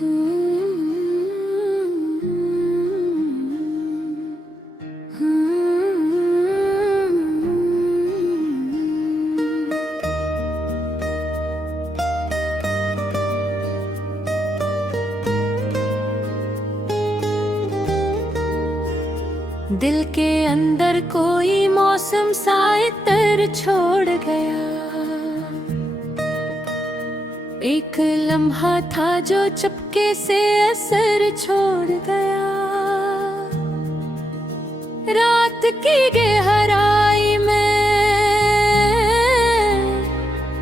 दिल के अंदर कोई मौसम सा इतर छोड़ गया। एक लम्हा था जो चुपके से असर छोड़ गया। रात की गहराई में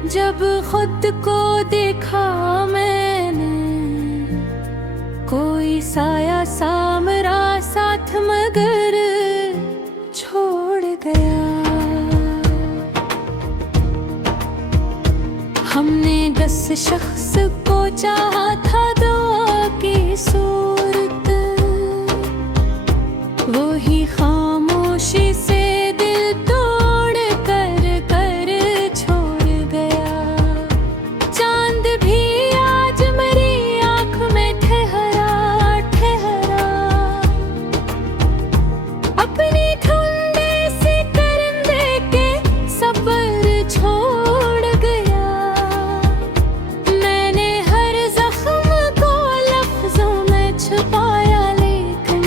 जब खुद को देखा मैंने, कोई साया सा मेरा साथ मगर छोड़ गया। हमने 10 शख्स को चाहा था, दुआ की सूरत वो ही खामोशी से दिल तोड़ कर छोड़ गया। चांद भी आज मेरी आँख में ठहरा अपनी ठुंडे से करंदे के सब्र छोड़ गया। मैंने हर जख्म को लफ्जों में छुपाया, लेकिन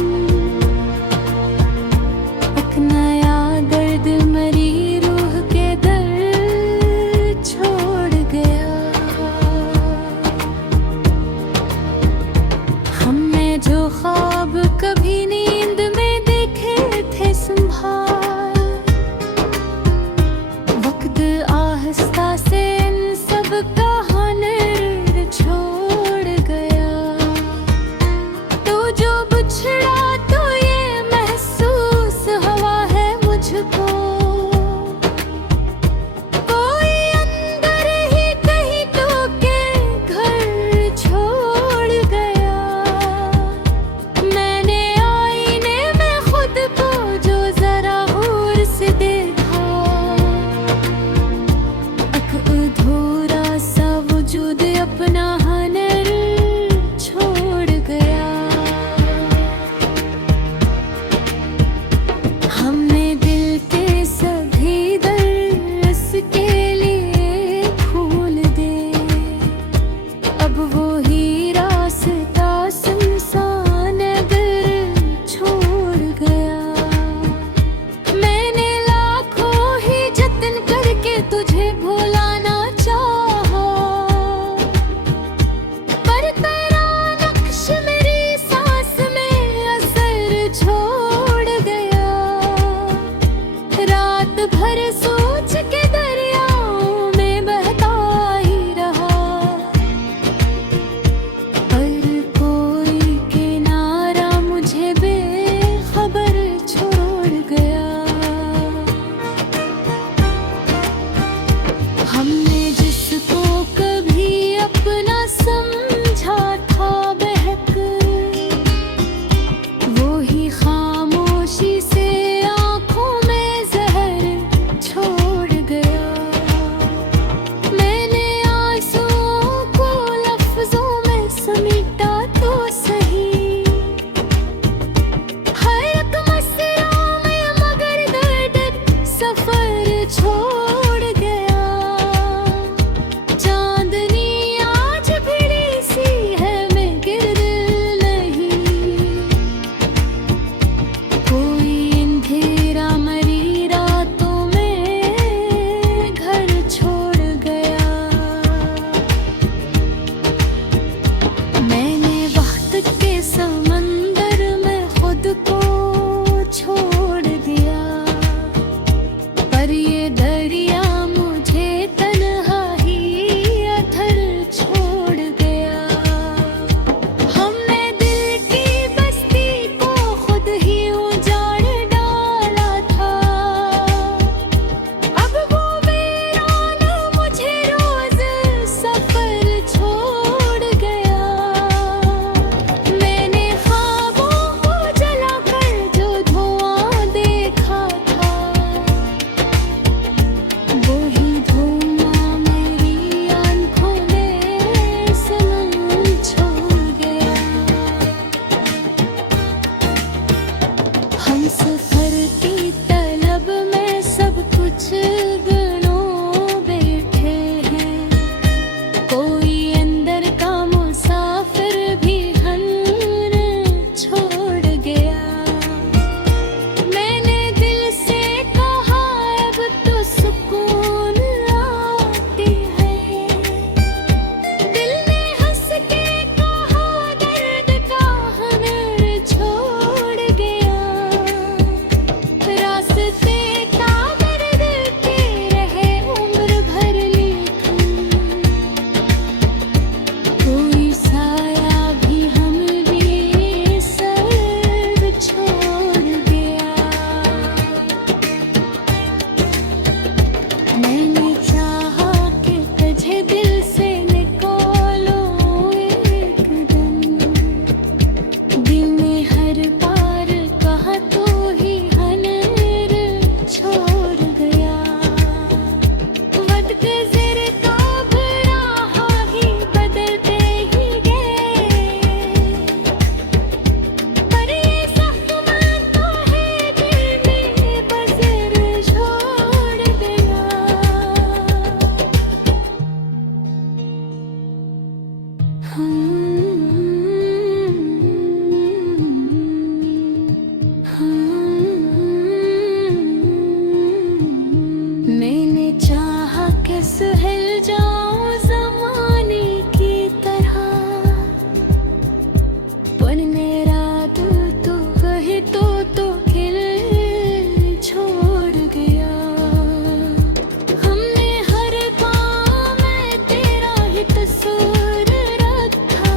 मैंने चाहा कि सुहेल जाऊं ज़माने की तरह, पर मेरा दिल तो वही तो खिल छोड़ गया। हमने हर काम में तेरा ही तस्वीर रखा,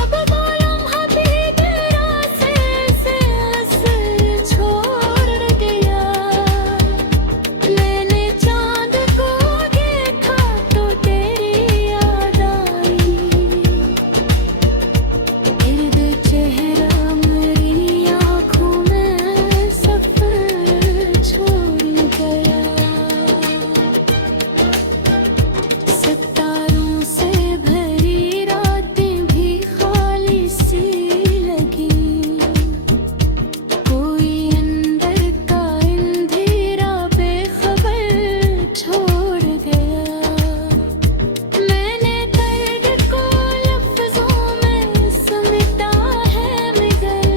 अब वो लम्हा भी तेरा से असर छोड़ गया। मैंने चांद को देखा तो तेरी याद आई, इर्द चेहरा मेरी आँखों में सफर छोड़ गया। सितारों से भरी रातें भी खाली सी लगी, कोई अंदर का अंधेरा बेखबर छोड़ गया। मैंने दर्द को लफ्जों में समेटा है मगर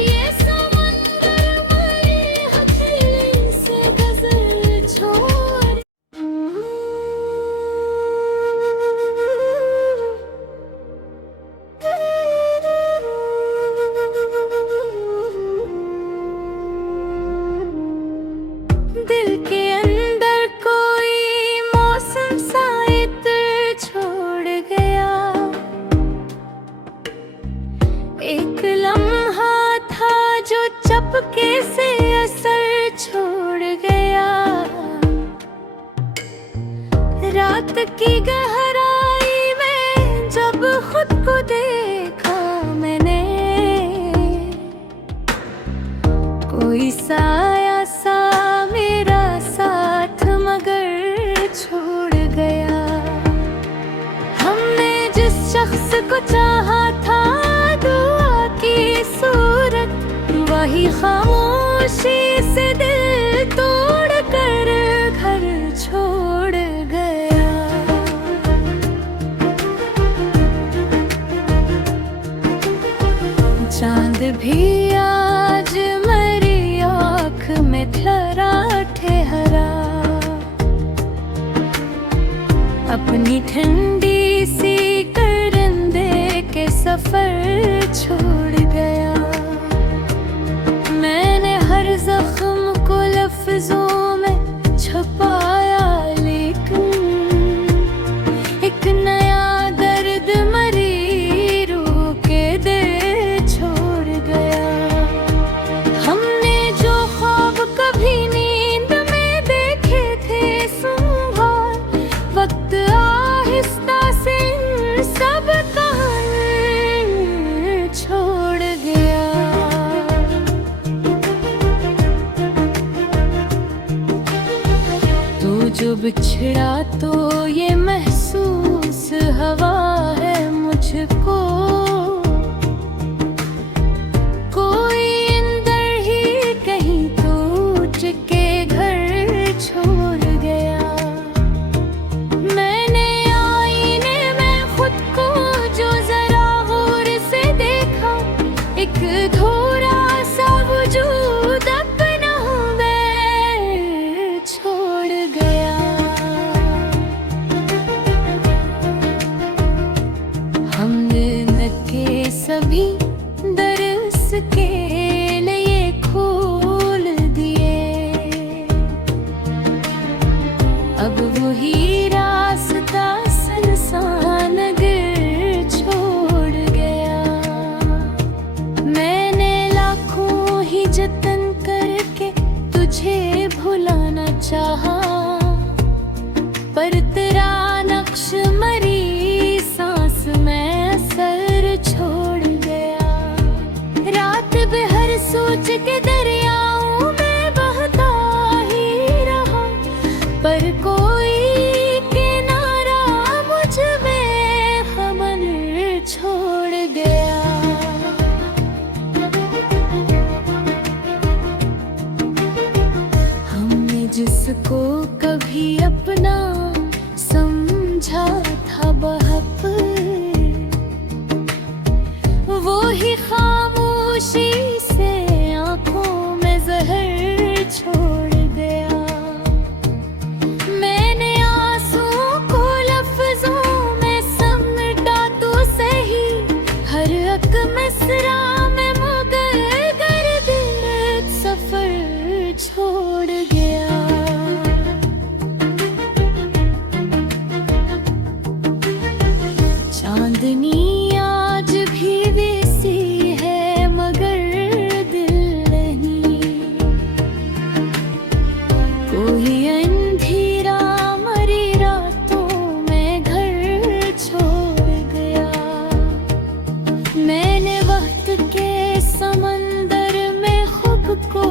ये समंदर मेरी हथेली से गजल छोड़। दिल के अंदर कोई मौसम सा इत्र छोड़ गया, एक लम्हा था जो चपके से असर छोड़ गया। रात की गहराई में जब खुद को देखा मैंने, कोई साया सा मेरा साथ मगर छोड़ गया। हमने जिस शख्स को चाहा था दुआ की सूरत, वही खामोशी से दिल तोड़ कर घर छोड़ गया। चांद भी आज मेरी आँख में ठहरा ठहरा, अपनी ठंडी सी करंदे के सफर छोड़ गया। मैंने हर जख्म को लफ्जों में छुपाया, लेकिन एक नया दर्द मरी रूह के दे छोड़ गया। हमने जो ख्वाब कभी नींद में देखे थे संभाल, वक्त आहिस्ता से इन सब का छोड़ गया। तू जो बिछड़ा तो ये महसूस हवा है मुझको, कोई अंदर ही कहीं टूट के घर छोड़ गया। मैंने आईने में खुद को जो जरा गौर से देखा, एक अधूरा सा वजूद अपना मैं छोड़ गया। हमने न के सभी दरस के लिए खोल दिए, अब वही रास्ता सुनसान अगर छोड़ गया। मैंने लाखों ही जतन करके तुझे भुलाना चाहा, पर तेरा नक्श मरी सांस में असर छोड़ गया। रात बेहर सोच के दरियाओं में बहता ही रहा, पर कोई किनारा मुझ में हमन छोड़ गया। हमने जिसको कभी अपना बुझा था बहक, वो ही खामोशी से आंखों में जहर छोड़ गया। मैंने आंसुओं को लफ्जों में समटा तो सही, हर एक मिसरा में मगर दिल सफर छोड़ गया। चांदनी आज भी वैसी है मगर दिल नहीं, कोई अंधेरा मरी रातों में घर छोड़ गया। मैंने वक्त के समंदर में खुद को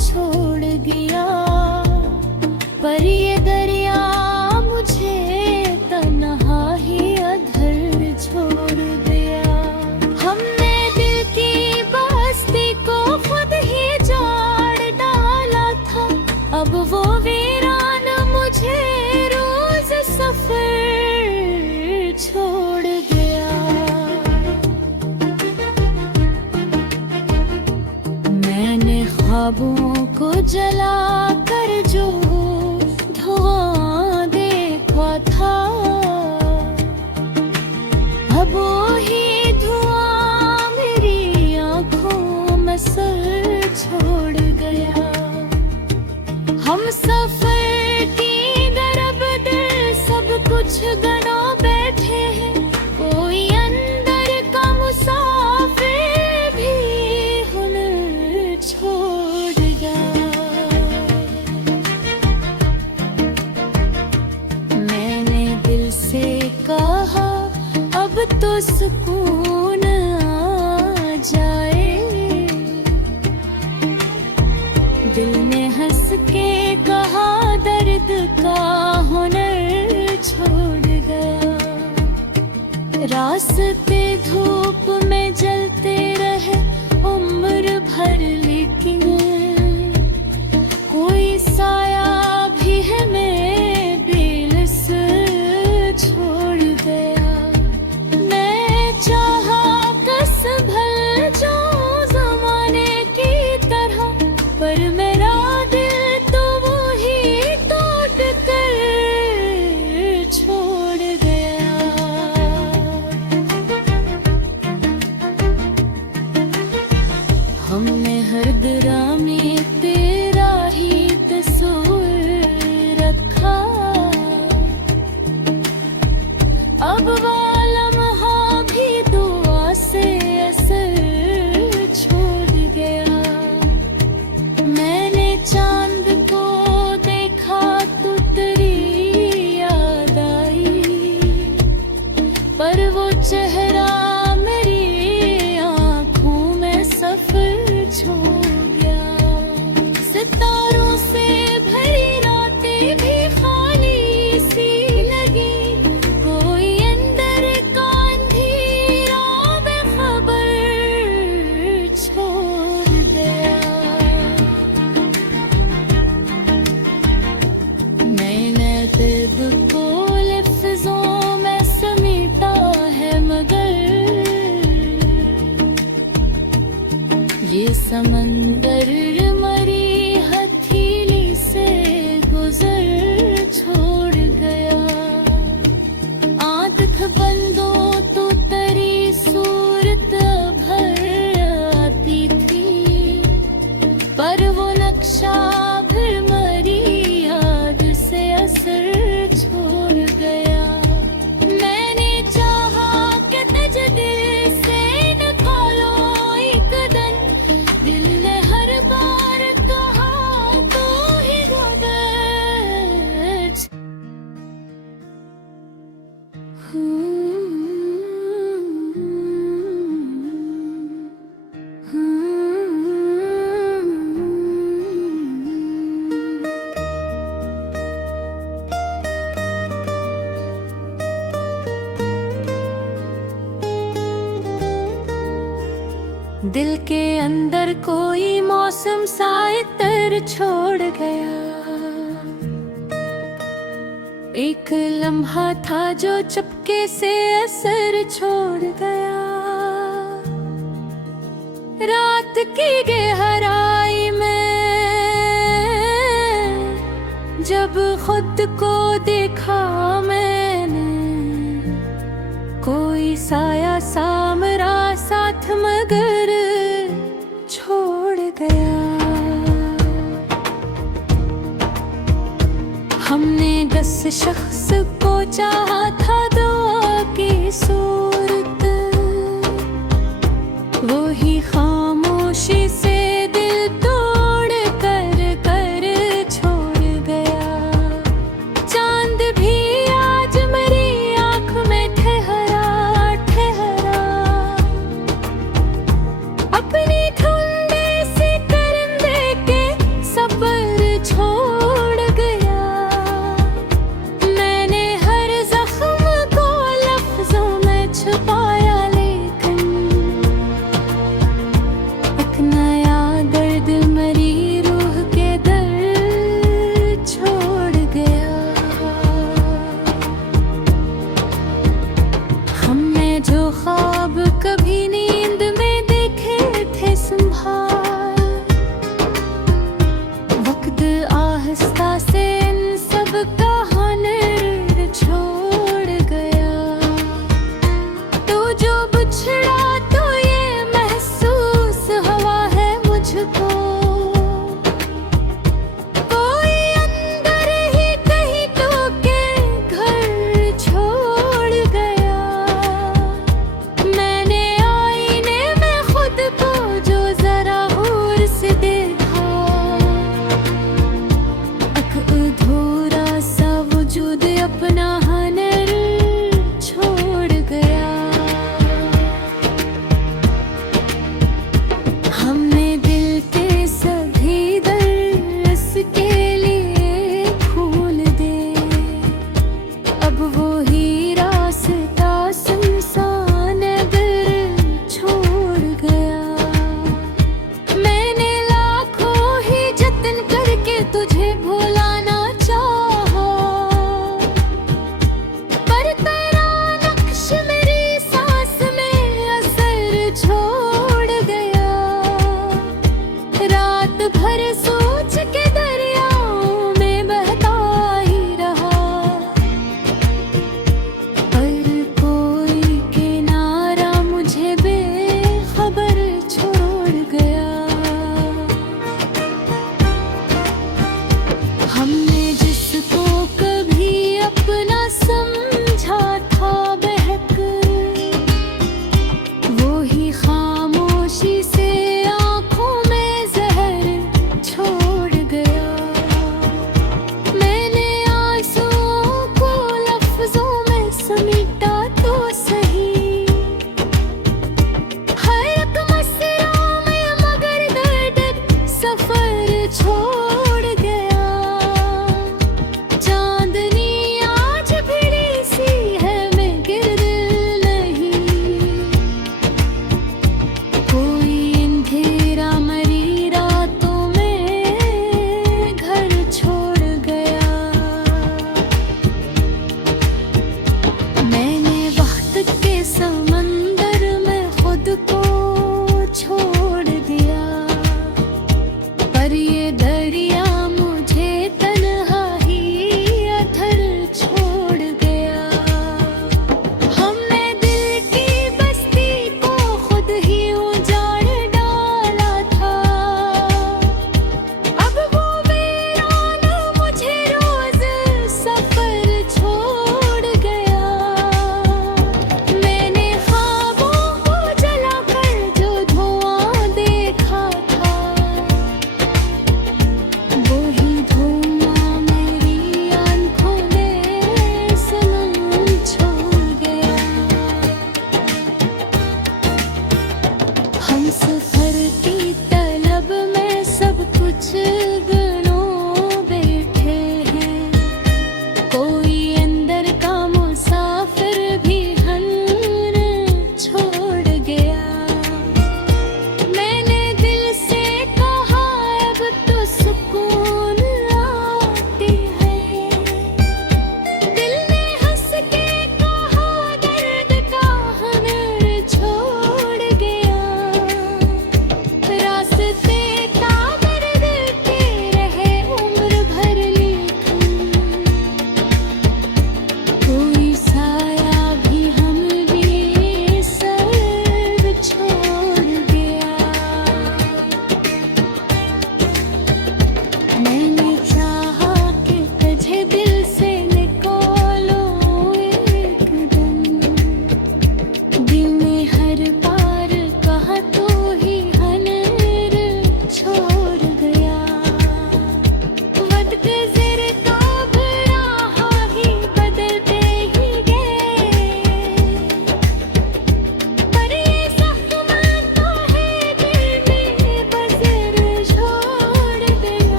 छोड़ दिया, पर ये दरिया मुझे तन्हा ही अधर छोड़ दिया। हमने दिल की बस्ती को खुद ही जाड़ डाला था, अब वो वीरान मुझे रोज सफर छोड़ गया। मैंने ख्वाबों को जला कर जो धुआं देखा था, अब वो ही धुआं मेरी आंखों में सर छोड़ गया। हम सफर की दरबदर सब कुछ गनो बैठे हैं, कोई अंदर का मुसाफिर भी हुनर छोड़ गया। मैंने दिल से कहा अब तो सुकून आ जाए, दिल ने हंस के कहा दर्द का हुनर छोड़ गया। रास्ते धूप में जलते रहे उम्र भर, लेकिन कोई साया भी है मैं बेलस छोड़ गया। मैं चाहा कस भल जो जमाने की तरह, पर मेरा दिल तो वो ही टूट कर छोड़ गया। हमने हर ड्रामे तेरा ही तस्वीर रखा, अब वाला लम्हा भी दुआ से असर छोड़ गया। मैंने चांद को देखा तो तेरी याद आई, पर वो चेहरा मेरी आंखों में सफर छोड़ गया। सितारों से भरी रातें भी खाली सी लगी, कोई अंदर का अंधेरा बेखबर छोड़ गया। मैंने दर्द को लफ्जों में समेटा है मगर ये समंदर मरी हथेली से गुजर छोड़ गया। आंख बंदो तो तेरी सूरत भर आती थी, पर वो नक्शा फिर मरी याद से असर छोड़ गया। मैंने चाहा कि तुझ दिल से निकालो एक दिन, दिल ने हर बार कहा तो ही गलत। दिल के अंदर कोई मौसम सा इतर छोड़ गया। एक लम्हा था जो चुपके से असर छोड़ गया। रात की गहराई में जब खुद को देखा मैंने, कोई साया सा मेरा साथ मगर छोड़ गया। हमने 10 शख्स को चाहा था, दुआ की सूरत वो ही खामोशी से दिल तोड़ कर छोड़ गया। चांद भी आज मेरी आँख में ठहरा अपनी ठुंडे से करंदे के सफर छोड़ गया। मैंने हर जख्म को लफ्जों में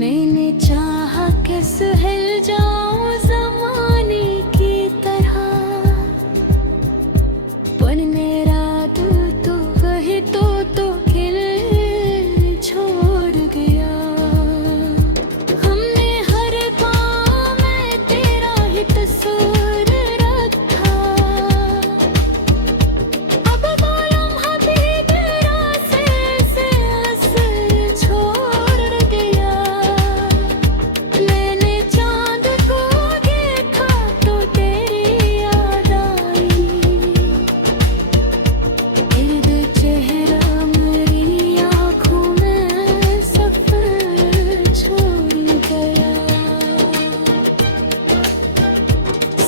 मैंने चाहा कि सुहेल जाऊं ज़माने की तरह, पर मेरा दिल तो वही तो खिल छोड़ गया। हमने हर काम में तेरा ही तस्वीर रखा, अब वो लम्हा भी तेरा से असर छोड़ गया। मैंने चांद को देखा तो तेरी याद आई, इर्द चेहरा मेरी आँखों में सफर छोड़ गया।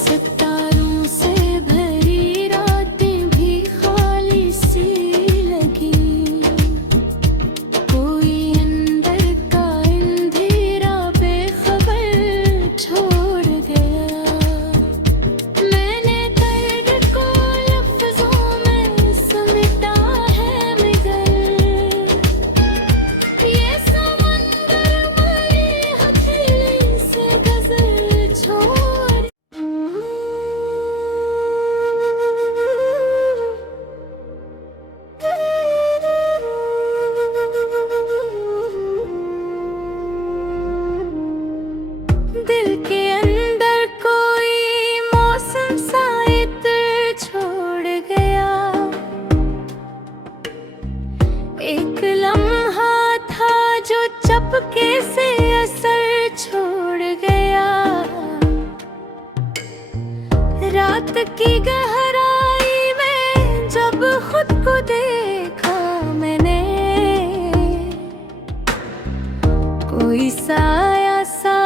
सितारों से भरी रातें भी खाली सी लगी, कोई अंदर का अंधेरा बेखबर छोड़ गया। मैंने दर्द को लफ्जों में समेटा है मगर ये समंदर मेरी हथेली से गजर छोड़। दिल के अंदर कोई मौसम सा इत्र छोड़ गया, एक लम्हा था जो चपके से असर छोड़ गया। रात की गहराई में जब खुद को देखा मैंने, कोई साया सा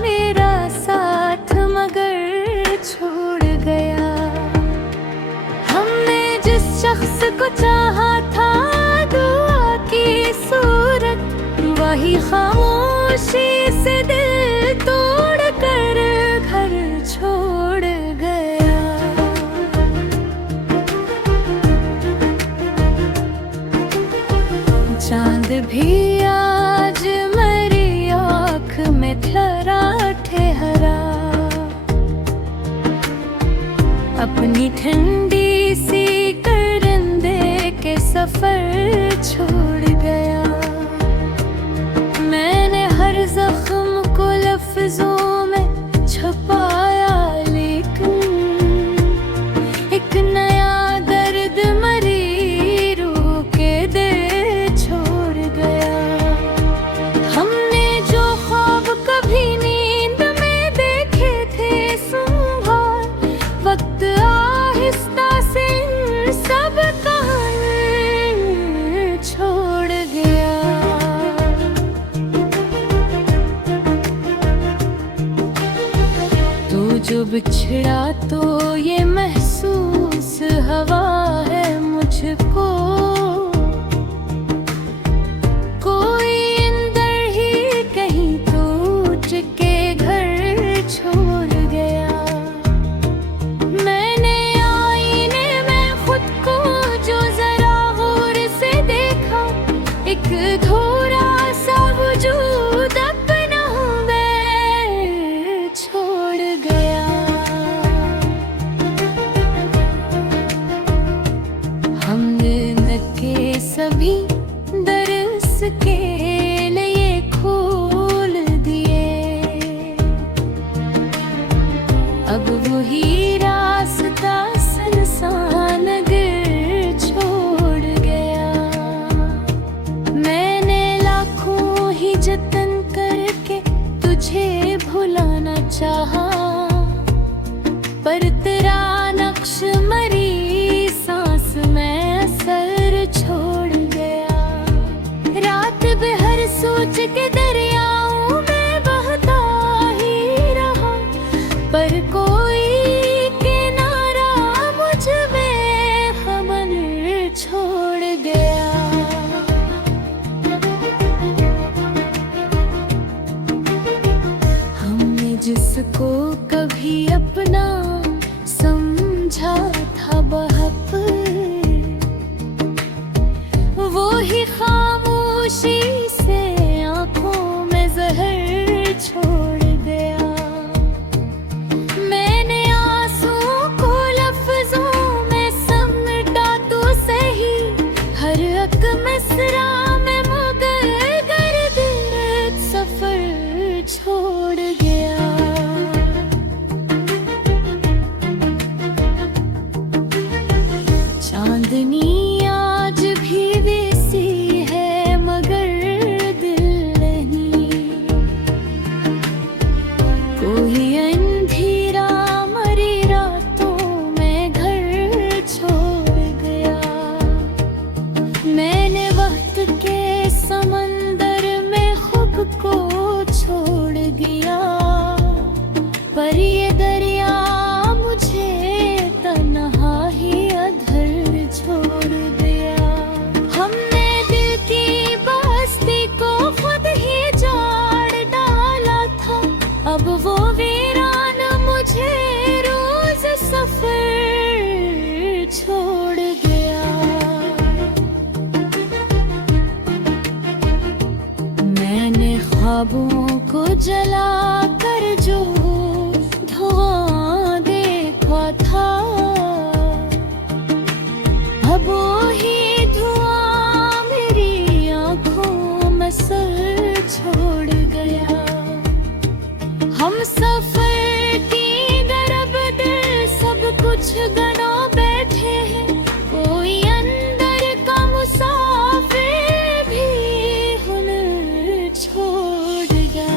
मेरा साथ मगर छोड़ गया। हमने जिस शख्स को चाहा था दुआ की सूरत, वही खामोशी से दिल तोड़ कर घर छोड़ गया। चांद भी आज मेरी आँख में ठहरा ठहरा, अपनी ठंडी सी करंदे के सफर छोड़ गया। मैंने हर जख्म को लफ्जों में छुपाया, लेकिन एक नया दर्द मरी रूह के दे छोड़ गया। हमने जो ख्वाब कभी नींद में देखे थे संभाल, वक्त आहिस्ता से इन सब कहानी छोड़ गया। तू जो बिछड़ा तो ये महसूस हवा है मुझको, कोई अंदर ही कहीं टूट के घर छोड़ गया। मैंने आईने में खुद को जो जरा गौर से देखा, एक अधूरा सा वजूद अपना मैं छोड़ गया। हमने न के सभी दरस के लिए खोल दिए, अब वही रास्ता सुनसान अगर छोड़ गया। मैंने लाखों ही जतन करके तुझे भुलाना चाहा, पर तेरा नक्श मरी सांस में असर छोड़ गया। रात बेहर सोच के दरियाओं में बहता ही रहा, पर कोई किनारा मुझ में खबर छोड़ गया। हमने जिसको कभी अपना ख्वाबों को जला कर जो धुआं देखा था, अब वही धुआं मेरी आंखों में सर छोड़ गया। हम सफर की दरब दिल सब कुछ गना बैठे हैं, कोई अंदर का मुसाफिर भी हुनर छोड़ गया।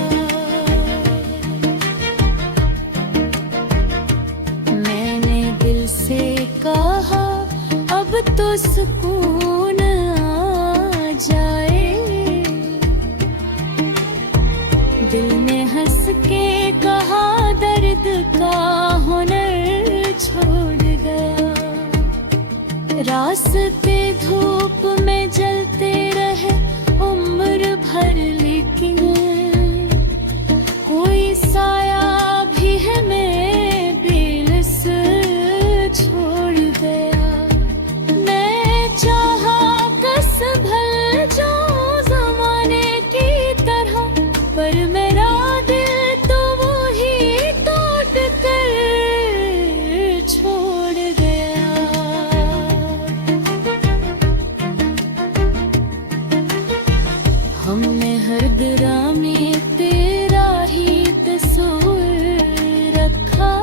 मैंने दिल से कहा अब तो सुकून आ जाए, दिल ने हंस के कहा दर्द का हुनर छोड़ गया। रास्ते धूप में जलते रहे उम्र भर, लेकिन कोई साया भी है मैं बेलस छोड़ गया। मैं चाहा कस भल जाऊं ज़माने की तरह, पर मेरा दिल तो वही टूट कर छोड़ गया। हमने हर ड्रामे तेरा ही तस्वीर रखा,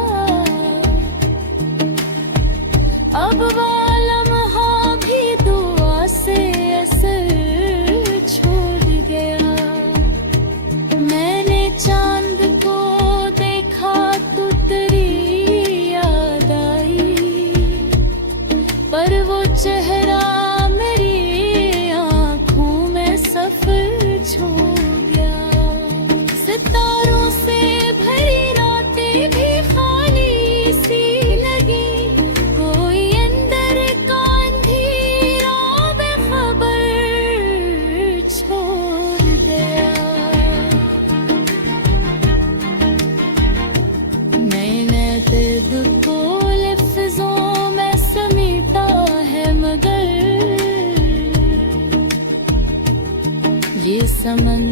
अब वाला लम्हा भी दुआ से असर छोड़ गया। मैंने चांद को देखा तो तेरी याद आई, पर वो चेहरा मेरी आंखों में सफर छोड़ गया। सितारों से भरी रातें भी खाली सी लगी, कोई अंदर का अंधेरा बेखबर छोड़ गया। मैंने दर्द को लफ्ज़ों में समेटा है, मगर ये समंदर